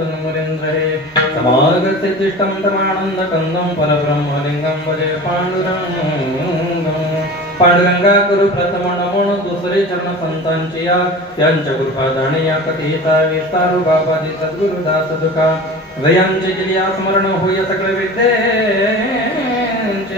नरेंद्र हे समागते तिष्ठमंतमानंद कंदम परब्रह्मलिंगम वजे पांडुरंगा करू प्रथम नमन दुसरे चरण संतांची या त्यांच्या कृपादाने या कथिता विस्तारू बाबाजी सद्गुरुदास दुखा वयांचे केली स्मरण होय सकळ विद्येचे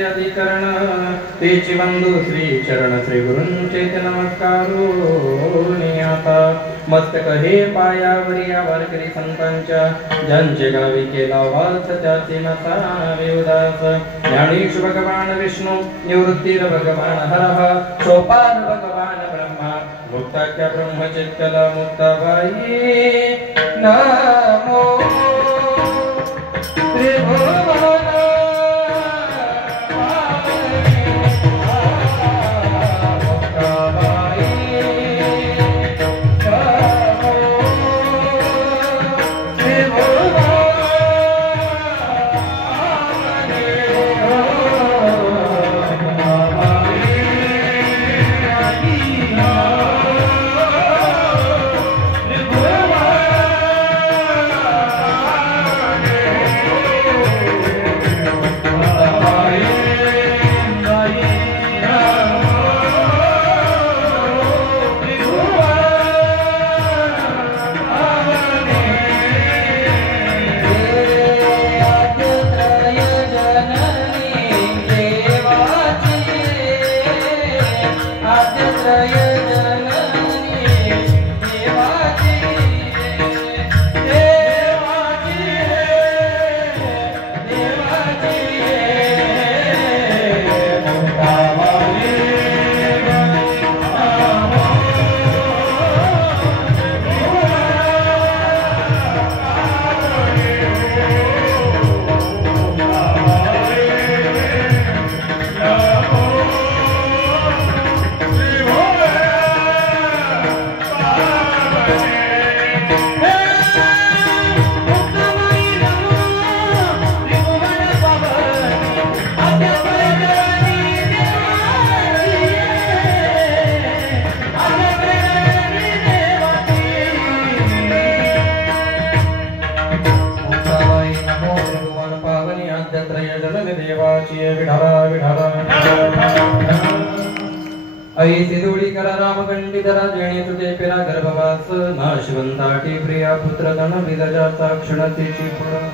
अधिकरण तेची बंधू श्री चरण श्री गुरूंचे नमस्कारो नियाता मस्तक हे पायावरी या वारकरी संतांच्या ज्यांचे गावी केला वास त्याचे नसावे उदास ज्ञानेश भगवान विष्णू निवृत्तीर भगवान हरः सोपान भगवान ब्रह्मा मुक्ताख्या ब्रह्मचित्तला मुक्ताबाई नमो त्रिभुवन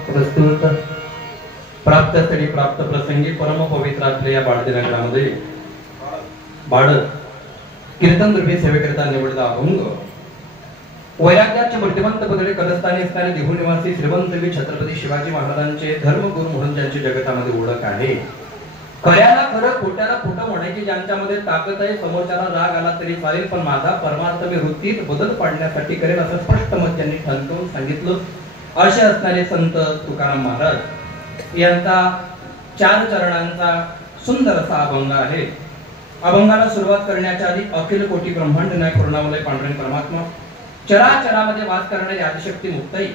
प्रस्तुत प्राप्त स्थळी प्राप्त प्रसंगी परम पवित्र असलेल्या बाळदिनामध्ये बाळ कीर्तन रूपी सेवेकरिता निवडला अभंग वैराग्याचे मूर्तिमंत पदरी कलस्थानी असणारे देहू निवासी श्रीमंत छत्रपती शिवाजी महाराजांचे धर्मगुरू म्हणून ज्यांची जगतामध्ये ओळख आहे खऱ्याला खरं खोट्याला खोटं होण्याची ज्यांच्यामध्ये ताकद आहे समोरच्याला राग आला तरी चालेल पण माझा परमार्थ मी वृत्तीत बदल पाडण्यासाठी करेल असं स्पष्ट मत त्यांनी ठणकावून सांगितलं असे असणारे संत तुकाराम महाराज यांचा 4 चरणांचा सुंदर असा अभंग आहे अभंगाला सुरुवात करण्याच्या आधी अखिल कोटी ब्रह्मांड नायक करुणामय पांडुरंग परमात्मा चराचरामध्ये वास करणारे आदिशक्ती मुक्ताई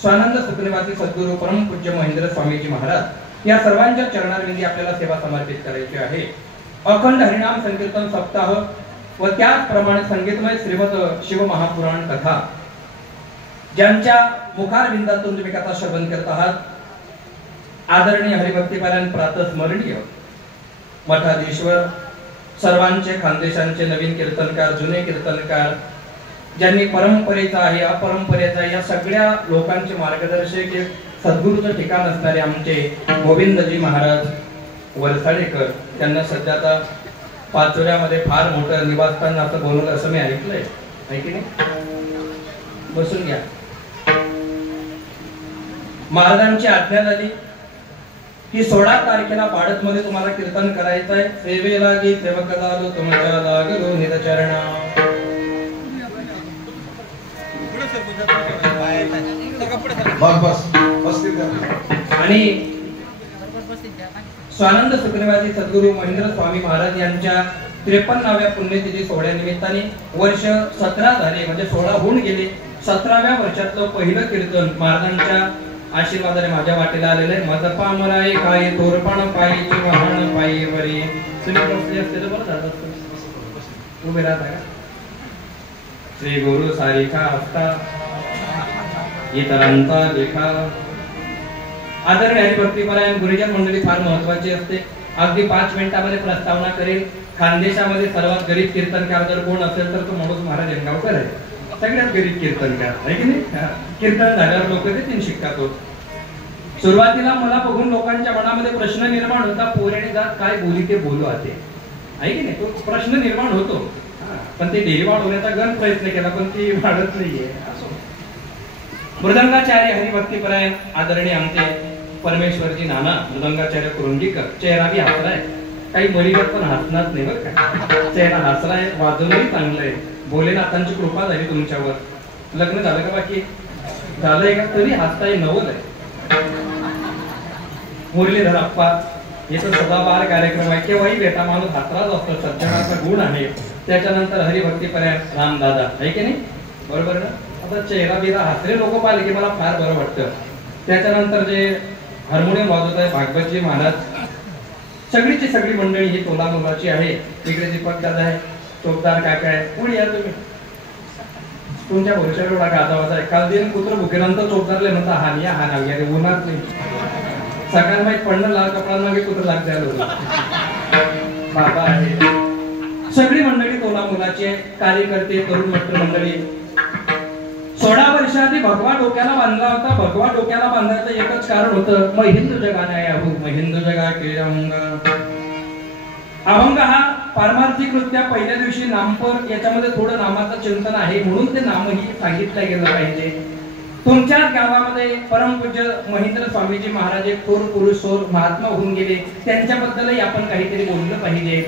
स्वानंद सुखनिवासी सद्गुरू परम पूज्य महेंद्र स्वामीजी महाराज या सर्वांच्या चरणारविंदी आपल्याला सेवा समर्पित करायची आहे अखंड हरिनाम संकीर्तन सप्ताह व त्याचप्रमाणे संगीतमय श्रीमद शिव महापुराण कथा ज्यांच्या मुखारविंदातून तुम्ही कथा श्रवण करत आहात आदरणीय हरिभक्तीपरायण प्रातस्मरणीय मठाधीश्वर सर्वांचे खानदेशांचे नवीन कीर्तनकार जुने कीर्तनकार ज्यांनी परंपरेचा आहे अपरंपरेचा या सगळ्या लोकांचे मार्गदर्शक सद्गुरूचं ठिकाण असणारे आमचे गोविंदजी महाराज वरसाडेकर त्यांना सध्या आता पाचोऱ्यामध्ये फार मोठं निवासस्थान असं बनवलं असं मी ऐकलंय आहे की नाही बसून घ्या महाराजांची आज्ञा झाली की 16 तारखेला बाळत मध्ये तुम्हाला कीर्तन करायचं आहे सेवेला गी सेवक झालो तुमच्या लागलो निदचरणा आणि स्वानंद सुखनिवासी सद्गुरू महेंद्र स्वामी महाराज यांच्या 53व्या पुण्यतिथी सोहळ्यानिमित्ताने वर्ष 17 झाले म्हणजे 16 होऊन गेले 17व्या वर्षातलं पहिलं कीर्तन महाराजांच्या आशीर्वादाने माझ्या वाटेला आलेलं आहे माझा पामराई काय तोरपण पायीची वाहन पायीवरी तुम्ही बसले असते तर बरं झालं असतं उभे राहता का श्री गुरु सारिका असता इतरांचा लेखा. आदरणीय हरिभक्तीपरायण गुरुजन मंडळी फार महत्वाची असते. अगदी 5 मिनिटांमध्ये प्रस्तावना करेल. खानदेशामध्ये सर्वात गरीब कीर्तनकार जर कोण असेल तर तो मनोज महाराज यंगावकर आहे. सगळ्यात गरीब कीर्तनकार आहे की नाही. कीर्तन झाल्यावर लोक देतील शिक्का. तो सुरुवातीला मला बघून लोकांच्या मनामध्ये प्रश्न निर्माण होता, पोरेने जात काय बोली ते बोलू आते, आहे की नाही. तो प्रश्न निर्माण होतो. पण ते डेरी वाढवण्याचा गण प्रयत्न केला पण ती वाढत नाहीये. मृदंगाचार्य हरिभक्तीपरायण आदरणीय आमचे परमेश्वरजी नाना मृदंगाचार्य कुरुंदीकर. चेहरा बी हसलाय, काही मरीगत पण हसणार नाही बरं का. चेहरा हसलाय, वाजवणही चांगलं आहे. भोलेनाथांची कृपा झाली तुमच्यावर. लग्न झालं का बाकी झालंय का तरी हसताय नवल आहे. मुरलीधर अप्पा हे तर सदाबहार कार्यक्रम आहे. केव्हाही भेटा माणूस हातराच असतो. सज्जनाचा गुण आहे. त्याच्यानंतर हरिभक्तीपरायण रामदादा, आहे की नाही. बरोबर ना. आता चेहरा बिरा हसरे लोक पाहिले की मला फार बरं वाटतं. त्याच्यानंतर जे हार्मोनियम वाजवत आहे भागवतजी महाराज. सगळीची सगळी मंडळी ही तोला मुलाची आहे. तिकडे दीपक दादा आहे, चोपदार काका आहे. कोणी या तुम्ही तुमच्या भविष्यावर एवढा गाजावाचा आहे. काल दिन कुत्र भुकेनंतर चोपदारले म्हणता हान या हान आली अरे उन्हात नाही. सगळ्यांना माहित पडलं लाल कपड्यांमागे कुत्र लाग द्यायला होतं. बाबा आहे. सगळी मंडळी तोला मुलाची आहे. कार्यकर्ते तरुण मित्र मंडळी. 16 वर्षाआधी भगवा डोक्याला बांधला होता. भगवा डोक्याला बांधायचं एकच कारण होतं, मग हिंदू जगाने अभंग हिंदू जगा के अभंग. अभंग हा पारमार्थिकरित्या पहिल्या दिवशी नामपर याच्यामध्ये थोडं नामाचं चिंतन आहे म्हणून ते नामही सांगितलं गेलं पाहिजे. तुमच्या गावामध्ये परमपूज्य महेंद्र स्वामीजी महाराज एक थोर पुरुष थोर महात्मा होऊन गेले. त्यांच्याबद्दलही आपण काहीतरी बोललं पाहिजे.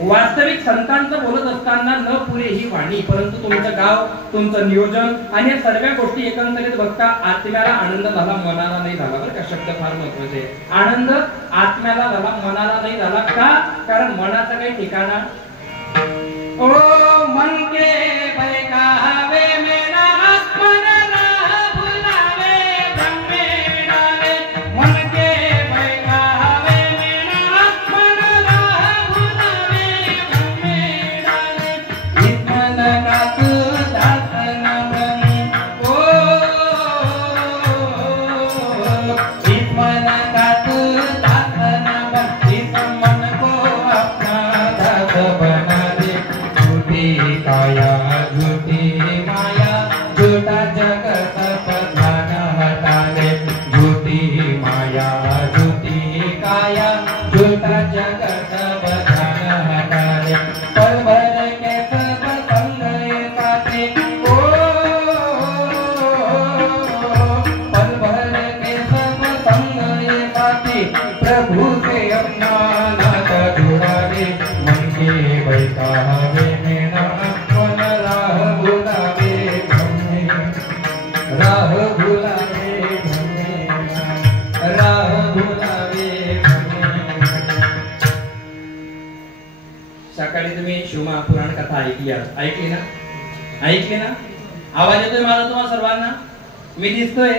वास्तविक संतांचं बोलत असताना न पुरे ही वाणी, परंतु तुमचं गाव, तुमचं नियोजन आणि या सर्व गोष्टी एकंदरीत बघता आत्म्याला आनंद झाला, मनाला नाही झाला. बरं का, शब्द फार महत्वाचे आहे. आनंद आत्म्याला झाला, मनाला नाही झाला. का? कारण मनाचं काही ठिकाणा ओ मन के बैकावे मेरा आत्मन राह भुलावे ब्रह्मे डाले. मन के बैकावे मेरा आत्मन राह भुलावे ब्रह्मे डाले. इस मन का तू दासन बन ओ इस मन का तू दासन बन. इस मन को अपना दास बना दे. झूठी काया झूठी माया झूठा जगत प्रधान हटा दे. झूठी माया झूठी काया झूठा जगत प्रधान हटा दे. पल भर के सब संग साथे ओ पल भर के सब संग साथे प्रभु से अपना नाता जुड़ा दे. मन के बैकावे मेरा मन राह भुलावे ब्रह्मे राह भुलावे ब्रह्मे राह भुलावे ब्रह्मे. सकाळी तुम्ही शिवमहापुराण कथा ऐकली ना. ऐकली ना. आवाज येतोय मला तुम्हा सर्वांना. मी दिसतोय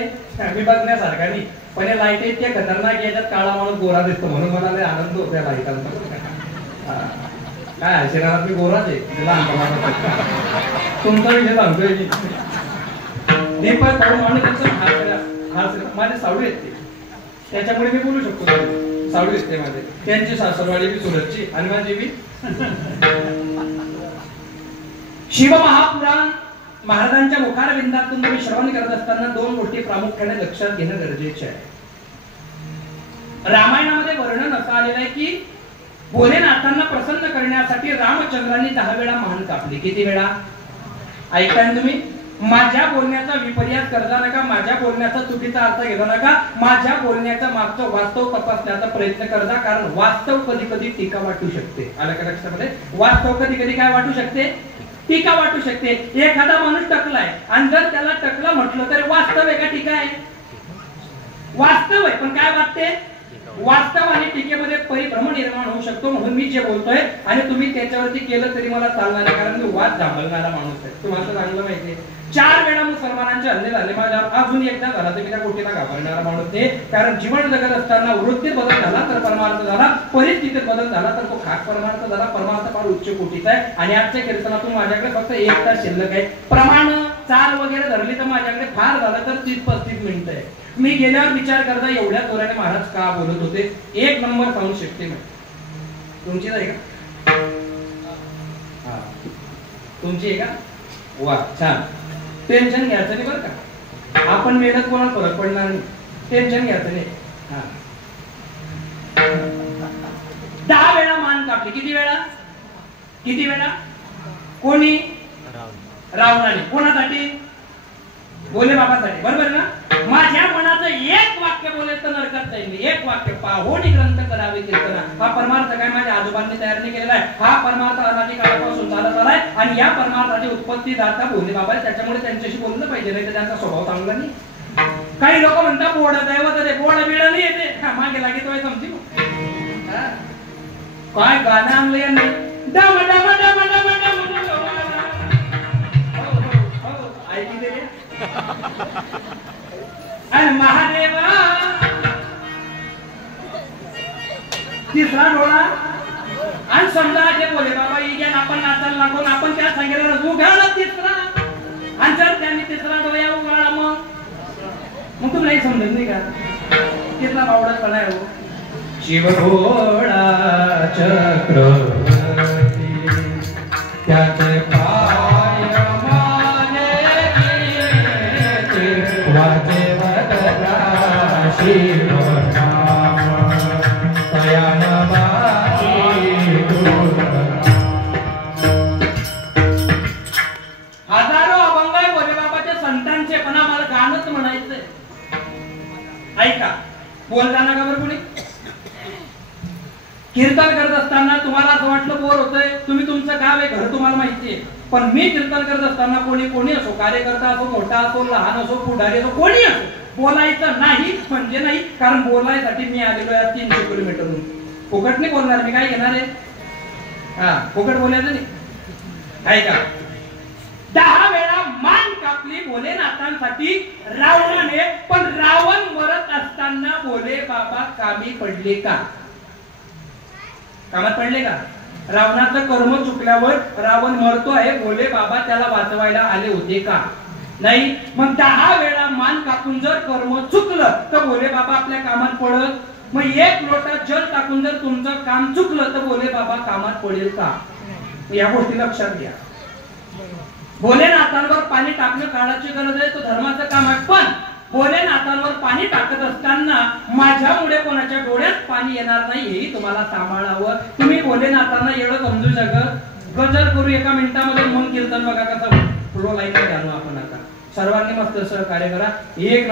मी बघण्यासारखा नाही पण या लाईट इतक्या खतरनाक याच्यात काळा माणूस गोरा दिसतो म्हणून मला लय आनंद होतो या लाईटांचा. काय शरीरात मी गोराच आहे तुमचा विषय सांगतोय मी. नेपाळ माझे सावळी येते त्याच्यामुळे मी बोलू शकतो. सावळी येते माझे. त्यांची सासरवाडी बी सुरतची आणि माझी बी. शिव महापुराण महाराजांच्या मुखारविंदातून तुम्ही श्रवण करत असताना 2 गोष्टी प्रामुख्याने लक्षात घेणं गरजेचे आहे. रामायणामध्ये वर्णन असं आलेलं आहे की भोलेनाथांना प्रसन्न करण्यासाठी रामचंद्रांनी 10 वेळा मान कापली. किती वेळा ऐकताय तुम्ही. माझ्या बोलण्याचा विपर्यास करता नका, माझ्या बोलण्याचा चुकीचा अर्थ घेता नका, माझ्या बोलण्याचा मागचं वास्तव तपासण्याचा प्रयत्न करता. कारण वास्तव कधी कधी टीका वाटू शकते. आलं का लक्षामध्ये. वास्तव कधी कधी काय वाटू शकते, टीका वाटू शकते. एखादा माणूस टकलाय आणि जर त्याला टकला म्हटलं तर वास्तव आहे का टीका आहे. वास्तव आहे पण काय वाटते. वास्तव आणि टीकेमध्ये परिभ्रम निर्माण होऊ शकतो. म्हणून मी जे बोलतोय आणि तुम्ही त्याच्यावरती केलं तरी मला चालणार नाही कारण मी वाद जांभळणारा माणूस आहे. तुम्हाला चांगलं माहितीये 4 वेळा मुसलमानांचे हल्ले झाले माझ्यावर. अजून एकदा झाला तर मी त्या गोष्टीला घाबरणारा माणूस नाही. कारण जीवन जगत असताना वृत्तीत बदल झाला तर परमार्थ झाला, परिस्थितीत बदल झाला तर तो खास परमार्थ झाला. परमार्थ फार उच्च कोटीचा आहे आणि आजच्या कीर्तनातून माझ्याकडे फक्त एक तास शिल्लक आहे. प्रमाण चाल वगैरे धरली तर माझ्याकडे फार झालं तर 30-35 मिनिटं आहे. मी गेल्यावर विचार करता एवढ्या जोराने महाराज का बोलत होते. 1 नंबर साऊंड सिस्टीम आहे. तुमची आहे का? हा, तुमची आहे का? वा, छान. टेन्शन घ्यायचं नाही बरं का. आपण मेहनत कोणाला फरक पडणार नाही. टेन्शन घ्यायचं नाही. हा, 10 वेळा मान कापली. किती वेळा? किती वेळा? कोणी? रावणाने. कोणासाठी? भोले बाबासाठी. बरोबर ना? माझ्या मनाचं एक वाक्य बोले तर नरकात जाईल. एक वाक्य पाहोनी ग्रंथ करावे कीर्तना. हा परमार्थ काय माझ्या आजोबांनी तयार नाही केलेला आहे. हा परमार्थ अनादी काळापासून चालत आलाय आणि या परमार्थाची उत्पत्ती दाता भोले बाबा. त्याच्यामुळे त्यांच्याशी बोललं पाहिजे, नाही तर त्यांचा स्वभाव चांगला नाही. काही लोक म्हणतात बोड दैवत आहे, बोड बिड नाही येते. मागे लागे तो समजी काय गाणं आणलं यांनी. डम डम डम डम डम ऐकी दे आणि महादेवा. तिसरा डोळा आणि समजा ते बोले बाबा इग्यान आपण नाचायला लागून आपण त्या सांगितलं उघाडला तिसरा आणि जर त्यांनी तिसरा डोळा उघाडला मग तुम्ही नाही समजत नाही का? तिथला बावडतपणा आहे हो. शिव घोडा चक्रवर्ती त्याचे पाय वाचे वदरा शिव नाम तयान हजारो अभंग आहे भोले बाबाच्या संतांचे, पण आम्हाला गाणंच म्हणायचंय. ऐका, बोलताना का बरं कोणी कीर्तन करत असताना तुम्हाला असं वाटलं बोर होतंय, तुम्ही तुमचं गाव आहे, घर तुम्हाला माहिती आहे, पण मी कीर्तन करत असताना कोणी असो, कार्यकर्ता असो, मोठा असो, लहान असो, पुढारी असो, कोणी असो, बोलायचं नाही म्हणजे नाही. कारण बोलायसाठी मी आलेलो आहे 300 किलोमीटरहून. फुकट नाही बोलणार मी. काय घेणार आहे? हा, फुकट बोलायचं नाही. ऐका, 10 वेळा मान कापली भोलेनाथांसाठी रावणाने. पण रावण मरत असताना भोले बाबा कामी पडले का? कामात पडले का? रावणाचं कर्म चुकल्यावर रावण मरतो आहे, भोले बाबा त्याला वाचवायला आले होते का? नाही. मग 10 वेळा मान कापून जर कर्म चुकलं तर भोले बाबा आपल्या कामात पडत. मग 1 लोटा जल टाकून जर तुमचं काम चुकलं तर भोले बाबा कामात पडेल का? या गोष्टी लक्षात घ्या. भोलेनाथांवर पाणी टाकणं काळाची गरज आहे, तो धर्माचं काम आहे. पण भोलेनाथांवर पाणी टाकत असताना माझ्यामुळे कोणाच्या डोळ्यात पाणी येणार नाही हेही तुम्हाला सांभाळावं. तुम्ही भोलेनाथांना एवढं समजू शकत गजर करू 1 मिनिटामध्ये मग कीर्तन बघा कसं फ्लो लाईन घालू आपण. आता सर्वांनी मस्त सहकार्य करा. एक